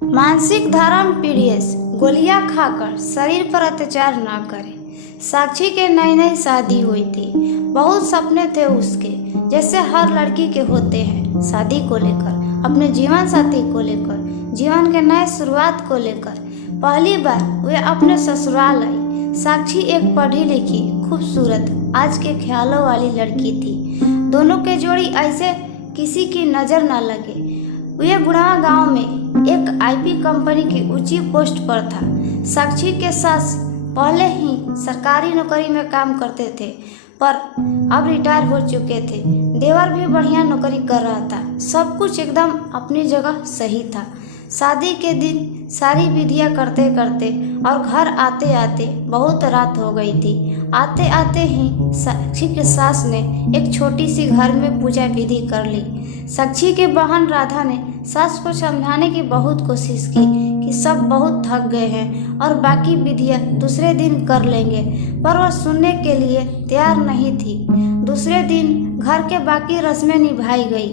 मानसिक धर्म पीड़ित गोलियां खाकर शरीर पर अत्याचार ना करे। साक्षी के नई नई शादी हुई थी। बहुत सपने थे उसके, जैसे हर लड़की के होते हैं, शादी को लेकर, अपने जीवन साथी को लेकर, जीवन के नए शुरुआत को लेकर। पहली बार वे अपने ससुराल आई। साक्षी एक पढ़ी लिखी, खूबसूरत, आज के ख्यालों वाली लड़की थी। दोनों के जोड़ी ऐसे किसी की नज़र न लगे। वे गुड़ावा गांव में एक आईपी कंपनी की ऊंची पोस्ट पर था। साक्षी के सास पहले ही सरकारी नौकरी में काम करते थे, पर अब रिटायर हो चुके थे। देवर भी बढ़िया नौकरी कर रहा था। सब कुछ एकदम अपनी जगह सही था। शादी के दिन सारी विधियां करते करते और घर आते आते बहुत रात हो गई थी। आते आते ही साक्षी के सास ने एक छोटी सी घर में पूजा विधि कर ली। साक्षी के बहन राधा ने सास को समझाने की बहुत कोशिश की कि सब बहुत थक गए हैं और बाकी विधियां दूसरे दिन कर लेंगे, पर वह सुनने के लिए तैयार नहीं थी। दूसरे दिन घर के बाकी रस्में निभाई गई।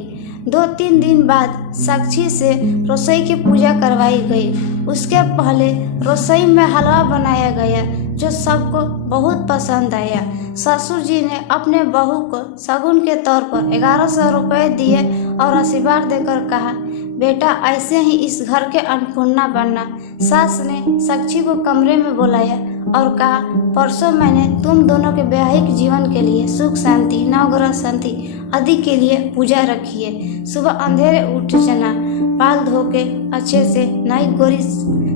2-3 दिन बाद साक्षी से रसोई की पूजा करवाई गई। उसके पहले रसोई में हलवा बनाया गया, जो सबको बहुत पसंद आया। ससुर जी ने अपने बहू को शगुन के तौर पर 1100 रुपये दिए और आशीर्वाद देकर कहा, बेटा ऐसे ही इस घर के अन्नपूर्णा बनना। सास ने साक्षी को कमरे में बुलाया और कहा, परसों मैंने तुम दोनों के वैवाहिक जीवन के लिए सुख शांति, नवग्रह शांति आदि के लिए पूजा रखी है। सुबह अंधेरे उठ जाना, बाल धो के अच्छे से नई गोरी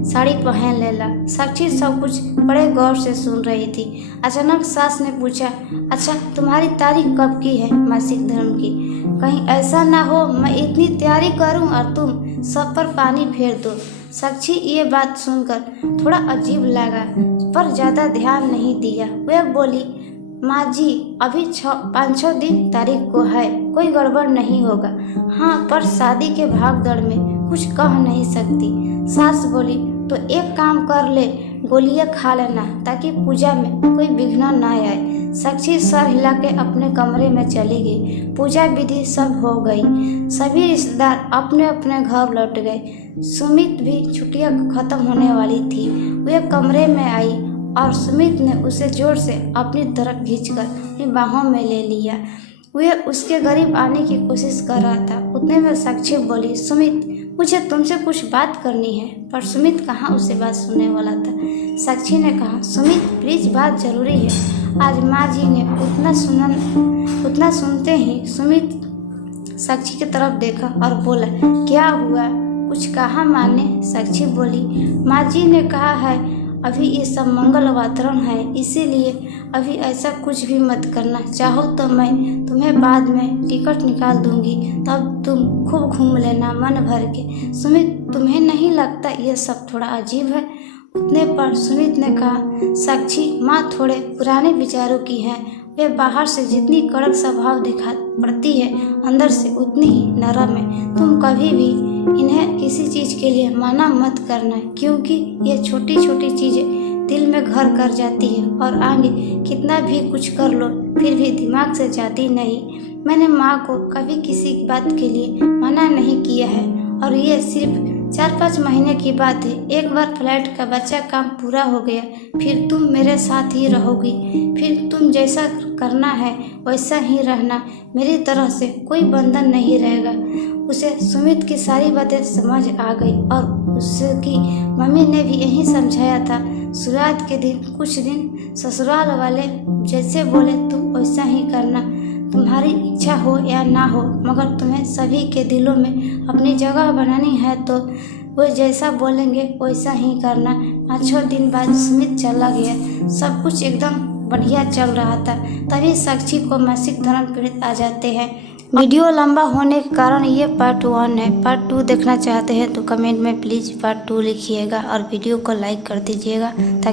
साड़ी पहन लेला। साक्षी सब कुछ बड़े गौर से सुन रही थी। अचानक सास ने पूछा, अच्छा तुम्हारी तारीख कब की है मासिक धर्म की? कहीं ऐसा ना हो मैं इतनी तैयारी करूं और तुम सब पर पानी फेर दो। साक्षी ये बात सुनकर थोड़ा अजीब लगा, पर ज़्यादा ध्यान नहीं दिया। वह बोली, माँ जी अभी 5-6 दिन तारीख को है, कोई गड़बड़ नहीं होगा। हाँ, पर शादी के भागदौड़ में कुछ कह नहीं सकती। सास बोली, तो एक काम कर ले, गोलियां खा लेना ताकि पूजा में कोई विघ्न न आए। साक्षी सर हिला के अपने कमरे में चली गई। पूजा विधि सब हो गई। सभी रिश्तेदार अपने अपने घर लौट गए। सुमित भी छुट्टियां खत्म होने वाली थी। वे कमरे में आई और सुमित ने उसे जोर से अपनी तरफ खींचकर अपनी बाहों में ले लिया। वे उसके करीब आने की कोशिश कर रहा था। उतने में साक्षी बोली, सुमित मुझे तुमसे कुछ बात करनी है। पर सुमित कहाँ उसे बात सुनने वाला था। साक्षी ने कहा, सुमित प्लीज बात जरूरी है। आज माँ जी ने उतना सुनते ही सुमित साक्षी की तरफ देखा और बोला, क्या हुआ, कुछ कहा माँ ने? साक्षी बोली, माँ जी ने कहा है अभी ये सब मंगल वातावरण है, इसीलिए अभी ऐसा कुछ भी मत करना। चाहो तो मैं तुम्हें बाद में टिकट निकाल दूंगी, तब तुम खूब घूम लेना मन भर के। सुमित तुम्हें नहीं लगता ये सब थोड़ा अजीब है? उतने पर सुमित ने कहा, साक्षी माँ थोड़े पुराने विचारों की हैं। वे बाहर से जितनी कड़क स्वभाव दिखा पड़ती है, अंदर से उतनी ही नरम है। तुम कभी भी इन्हें किसी चीज़ के लिए मना मत करना, क्योंकि ये छोटी छोटी चीज़ें दिल में घर कर जाती है और आगे कितना भी कुछ कर लो फिर भी दिमाग से जाती नहीं। मैंने माँ को कभी किसी बात के लिए मना नहीं किया है और ये सिर्फ 4-5 महीने की बात है। एक बार फ्लैट का बच्चा काम पूरा हो गया, फिर तुम मेरे साथ ही रहोगी। फिर तुम जैसा करना है वैसा ही रहना। मेरी तरह से कोई बंधन नहीं रहेगा। उसे सुमित की सारी बातें समझ आ गई और उसकी मम्मी ने भी यही समझाया था। शुरुआत के दिन कुछ दिन ससुराल वाले जैसे बोले तुम वैसा ही करना। तुम्हारी इच्छा हो या ना हो, मगर तुम्हें सभी के दिलों में अपनी जगह बनानी है, तो वो जैसा बोलेंगे वैसा ही करना। 5-6 दिन बाद सुमित चला गया। सब कुछ एकदम बढ़िया चल रहा था। तभी साक्षी को मासिक धर्म पीड़ित आ जाते हैं। वीडियो लंबा होने के कारण ये पार्ट 1 है। पार्ट 2 देखना चाहते हैं तो कमेंट में प्लीज़ पार्ट 2 लिखिएगा और वीडियो को लाइक कर दीजिएगा ताकि